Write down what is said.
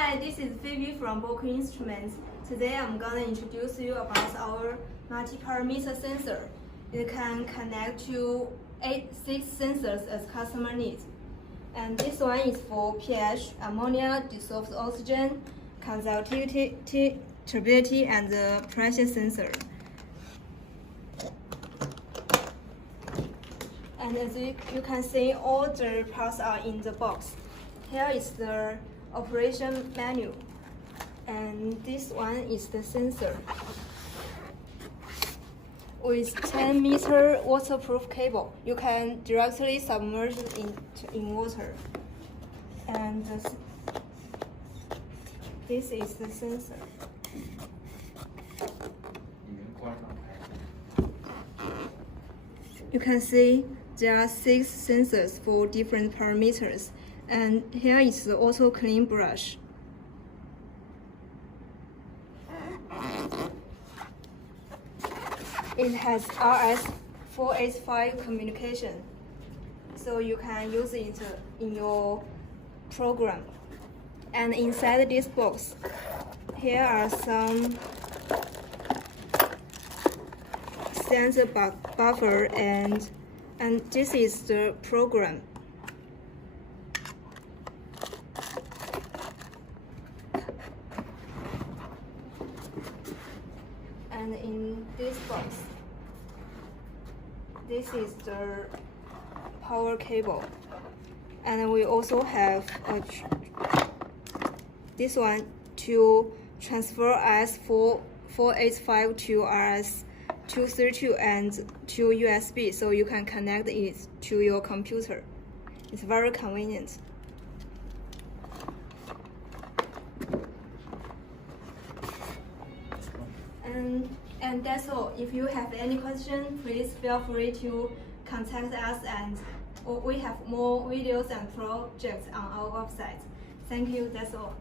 Hi, this is Phoebe from BOQU Instruments. Today I'm going to introduce you about our multi-parameter sensor. It can connect to 6 sensors as customer needs. And this one is for pH, ammonia, dissolved oxygen, conductivity, turbidity, and the pressure sensor. And as you can see, all the parts are in the box. Here is the operation manual, and this one is the sensor with 10-meter waterproof cable. You can directly submerge in water. And this is the sensor. You can see there are 6 sensors for different parameters. And here is the auto clean brush. It has RS485 communication, so you can use it in your program. And inside this box, here are some sensor buffer, and this is the program. And in this box, this is the power cable. And we also have this one to transfer RS485 to RS232 and to USB, so you can connect it to your computer. It's very convenient. And that's all. If you have any question, please feel free to contact us, and we have more videos and projects on our website. Thank you, that's all.